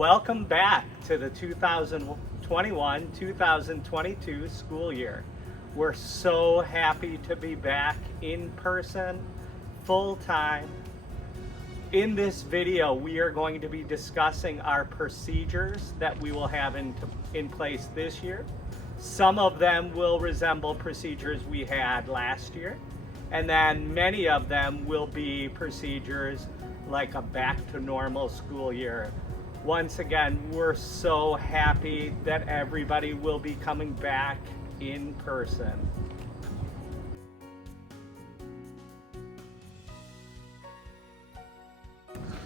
Welcome back to the 2021-2022 school year. We're so happy to be back in person, full time. In this video, we are going to be discussing our procedures that we will have in place this year. Some of them will resemble procedures we had last year, and then many of them will be procedures like a back to normal school year. Once again, we're so happy that everybody will be coming back in person.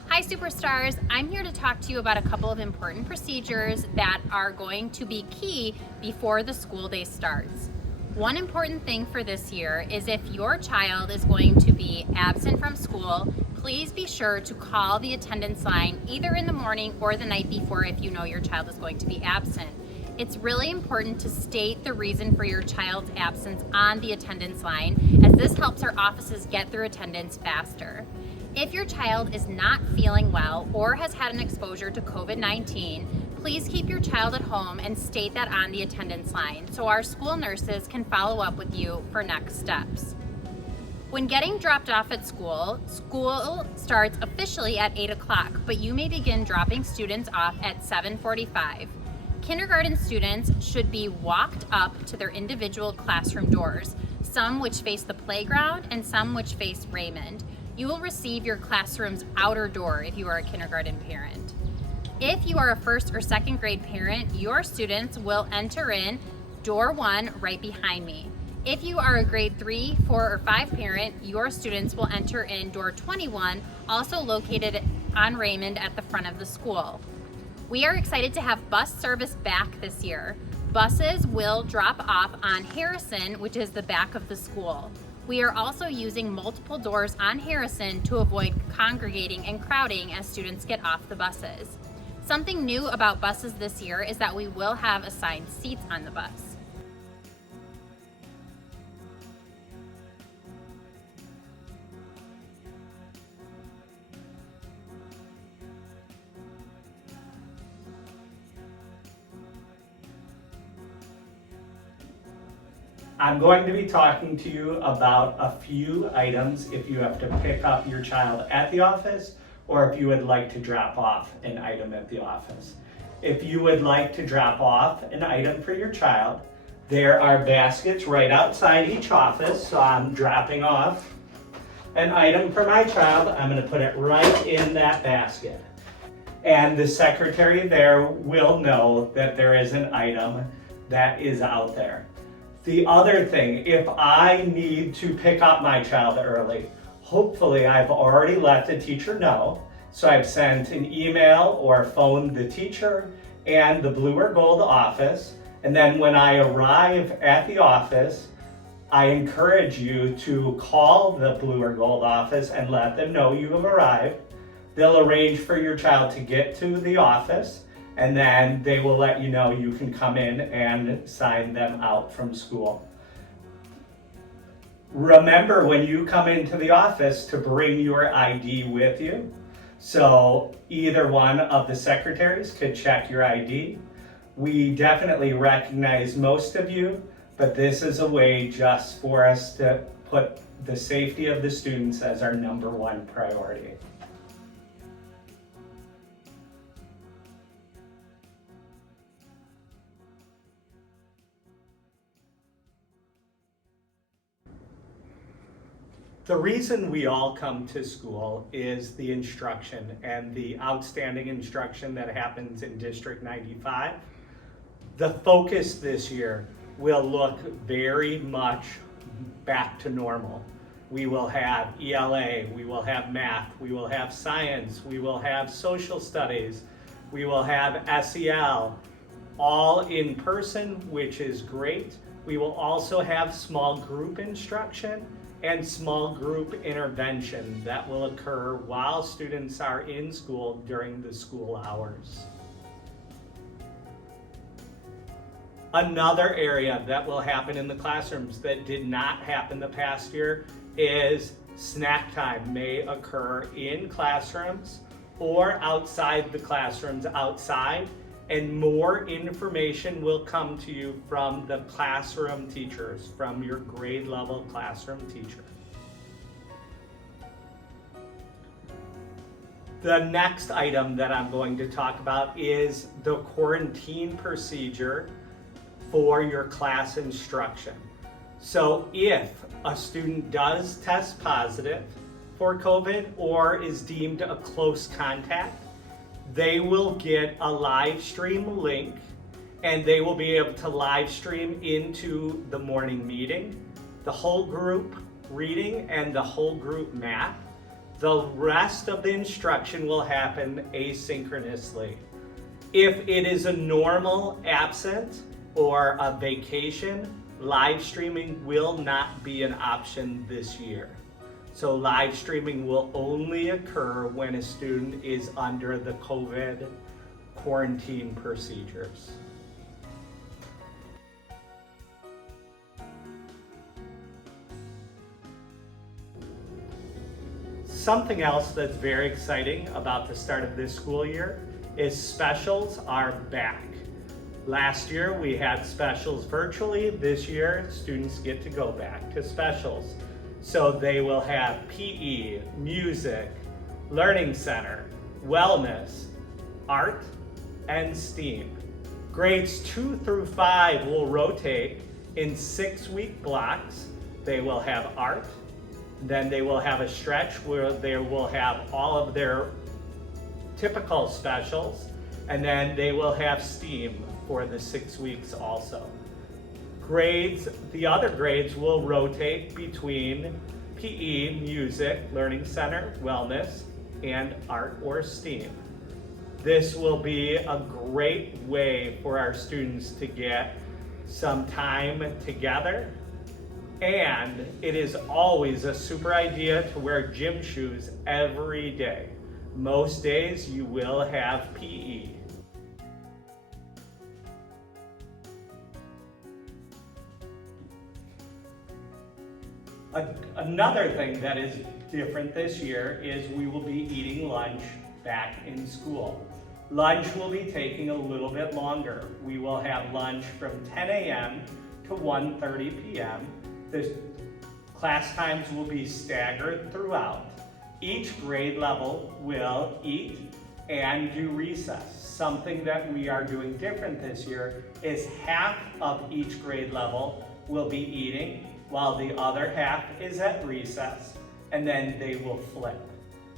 Hi Superstars, I'm here to talk to you about a couple of important procedures that are going to be key before the school day starts. One important thing for this year is if your child is going to be absent from school, please be sure to call the attendance line either in the morning or the night before if you know your child is going to be absent. It's really important to state the reason for your child's absence on the attendance line, as this helps our offices get through attendance faster. If your child is not feeling well or has had an exposure to COVID-19, please keep your child at home and state that on the attendance line so our school nurses can follow up with you for next steps. When getting dropped off at school, school starts officially at 8 o'clock, but you may begin dropping students off at 7:45. Kindergarten students should be walked up to their individual classroom doors, some which face the playground and some which face Raymond. You will receive your classroom's outer door if you are a kindergarten parent. If you are a first or second grade parent, your students will enter in door 1 right behind me. If you are a grade 3, 4, or 5 parent, your students will enter in door 21, also located on Raymond at the front of the school. We are excited to have bus service back this year. Buses will drop off on Harrison, which is the back of the school. We are also using multiple doors on Harrison to avoid congregating and crowding as students get off the buses. Something new about buses this year is that we will have assigned seats on the bus. I'm going to be talking to you about a few items if you have to pick up your child at the office or if you would like to drop off an item at the office. If you would like to drop off an item for your child, there are baskets right outside each office, so I'm dropping off an item for my child. I'm going to put it right in that basket. And the secretary there will know that there is an item that is out there. The other thing, if I need to pick up my child early, hopefully I've already let the teacher know. So I've sent an email or phoned the teacher and the blue or gold office. And then when I arrive at the office, I encourage you to call the blue or gold office and let them know you have arrived. They'll arrange for your child to get to the office, and then they will let you know you can come in and sign them out from school. Remember when you come into the office to bring your ID with you. So either one of the secretaries could check your ID. We definitely recognize most of you, but this is a way just for us to put the safety of the students as our #1 priority. The reason we all come to school is the instruction and the outstanding instruction that happens in District 95. The focus this year will look very much back to normal. We will have ELA, we will have math, we will have science, we will have social studies, we will have SEL, all in person, which is great. We will also have small group instruction and small group intervention that will occur while students are in school during the school hours. Another area that will happen in the classrooms that did not happen the past year is snack time may occur in classrooms or outside the classrooms outside, and more information will come to you from the classroom teachers, from your grade level classroom teacher. The next item that I'm going to talk about is the quarantine procedure for your class instruction. So if a student does test positive for COVID or is deemed a close contact, they will get a live stream link and they will be able to live stream into the morning meeting, the whole group reading, and the whole group math. The rest of the instruction will happen asynchronously. If it is a normal absence or a vacation, live streaming will not be an option this year. So live streaming will only occur when a student is under the COVID quarantine procedures. Something else that's very exciting about the start of this school year is specials are back. Last year we had specials virtually. This year students get to go back to specials. So they will have PE, music, learning center, wellness, art, and STEAM. Grades 2 through 5 will rotate in 6-week blocks. They will have art, then they will have a stretch where they will have all of their typical specials, and then they will have STEAM for the 6 weeks also. The other grades will rotate between PE, music, learning center, wellness, and art or STEAM. This will be a great way for our students to get some time together. And it is always a super idea to wear gym shoes every day. Most days you will have PE. Another thing that is different this year is we will be eating lunch back in school. Lunch will be taking a little bit longer. We will have lunch from 10 a.m. to 1:30 p.m. The class times will be staggered throughout. Each grade level will eat and do recess. Something that we are doing different this year is half of each grade level will be eating while the other half is at recess, and then they will flip.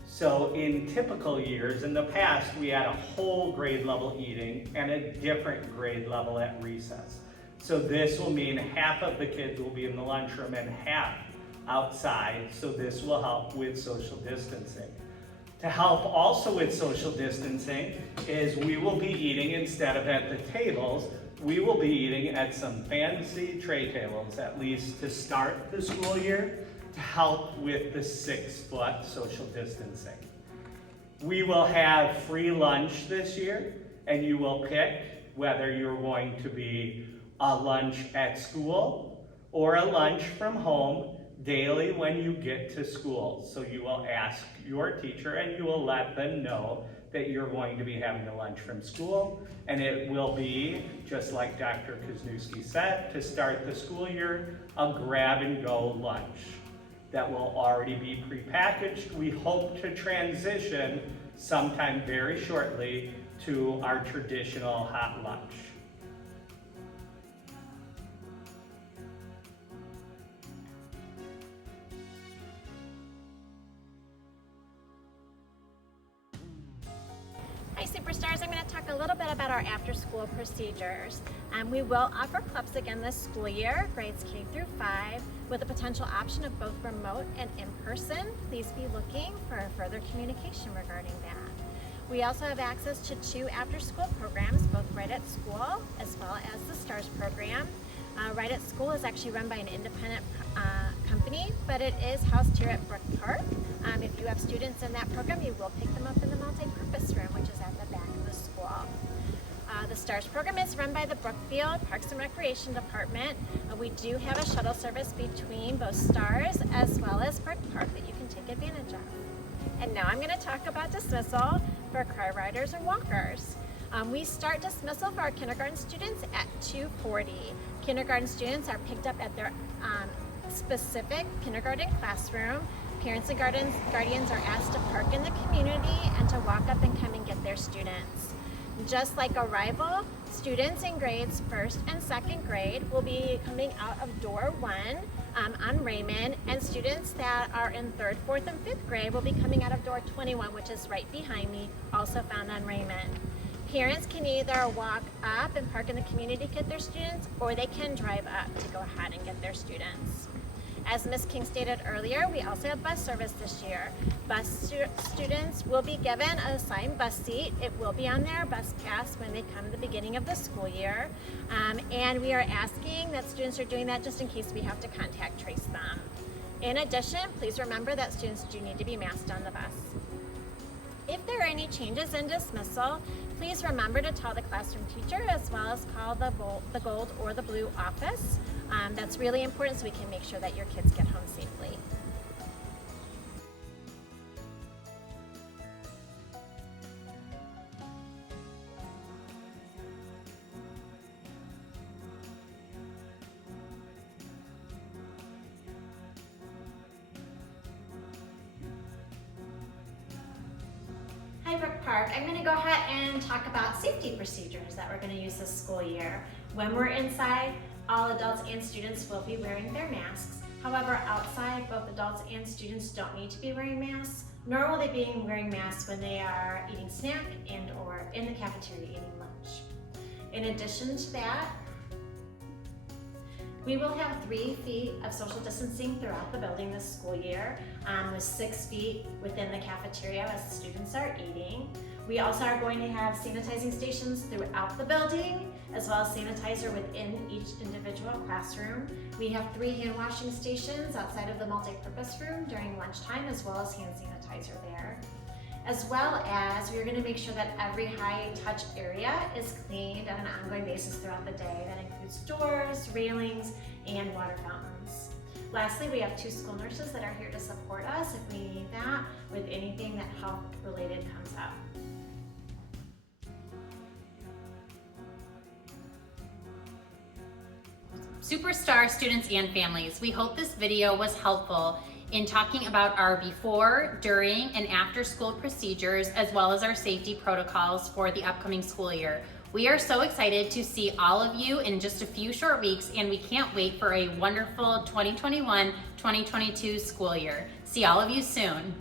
So in typical years, in the past, we had a whole grade level eating and a different grade level at recess. So this will mean half of the kids will be in the lunchroom and half outside, so this will help with social distancing. To help also with social distancing is we will be eating, instead of at the tables, we will be eating at some fancy tray tables, at least to start the school year, to help with the 6-foot social distancing. We will have free lunch this year, and you will pick whether you're going to be a lunch at school or a lunch from home daily when you get to school. So you will ask your teacher and you will let them know that you're going to be having a lunch from school, and it will be, just like Dr. Kuzniewski said, to start the school year, a grab-and-go lunch that will already be prepackaged. We hope to transition sometime very shortly to our traditional hot lunch. Hi Superstars, I'm going to talk a little bit about our after-school procedures. We will offer clubs again this school year, grades K through 5, with a potential option of both remote and in-person. Please be looking for further communication regarding that. We also have access to 2 after-school programs, both right at school as well as the STARS program. Right at School is actually run by an independent company, but it is housed here at Brook Park. If you have students in that program, you will pick them up in the multi-purpose room, which is at the back of the school. The STARS program is run by the Brookfield Parks and Recreation Department. We do have a shuttle service between both STARS as well as Brook Park that you can take advantage of. And now I'm going to talk about dismissal for car riders and walkers. We start dismissal for our kindergarten students at 2:40. Kindergarten students are picked up at their specific kindergarten classroom. Parents and guardians are asked to park in the community and to walk up and come and get their students. Just like arrival, students in grades 1st and 2nd grade will be coming out of door 1 on Raymond, and students that are in 3rd, 4th, and 5th grade will be coming out of door 21, which is right behind me, also found on Raymond. Parents can either walk up and park in the community to get their students, or they can drive up to go ahead and get their students. As Ms. King stated earlier, we also have bus service this year. Students will be given an assigned bus seat. It will be on their bus pass when they come at the beginning of the school year. And we are asking that students are doing that just in case we have to contact trace them. In addition, please remember that students do need to be masked on the bus. If there are any changes in dismissal, please remember to tell the classroom teacher as well as call the gold or the blue office. That's really important so we can make sure that your kids get home safely. Hi, Brook Park. I'm going to go ahead and talk about safety procedures that we're going to use this school year. When we're inside, all adults and students will be wearing their masks. However, outside, both adults and students don't need to be wearing masks, nor will they be wearing masks when they are eating snack and or in the cafeteria eating lunch. In addition to that, we will have 3 feet of social distancing throughout the building this school year, with 6 feet within the cafeteria as the students are eating. We also are going to have sanitizing stations throughout the building, as well as sanitizer within each individual classroom. We have 3 hand washing stations outside of the multi-purpose room during lunchtime, as well as hand sanitizer there. As well as we're going to make sure that every high touch area is cleaned on an ongoing basis throughout the day. That includes doors, railings, and water fountains. Lastly, we have 2 school nurses that are here to support us if we need that with anything that health related comes up. Superstar students and families, we hope this video was helpful in talking about our before, during, and after school procedures, as well as our safety protocols for the upcoming school year. We are so excited to see all of you in just a few short weeks, and we can't wait for a wonderful 2021-2022 school year. See all of you soon.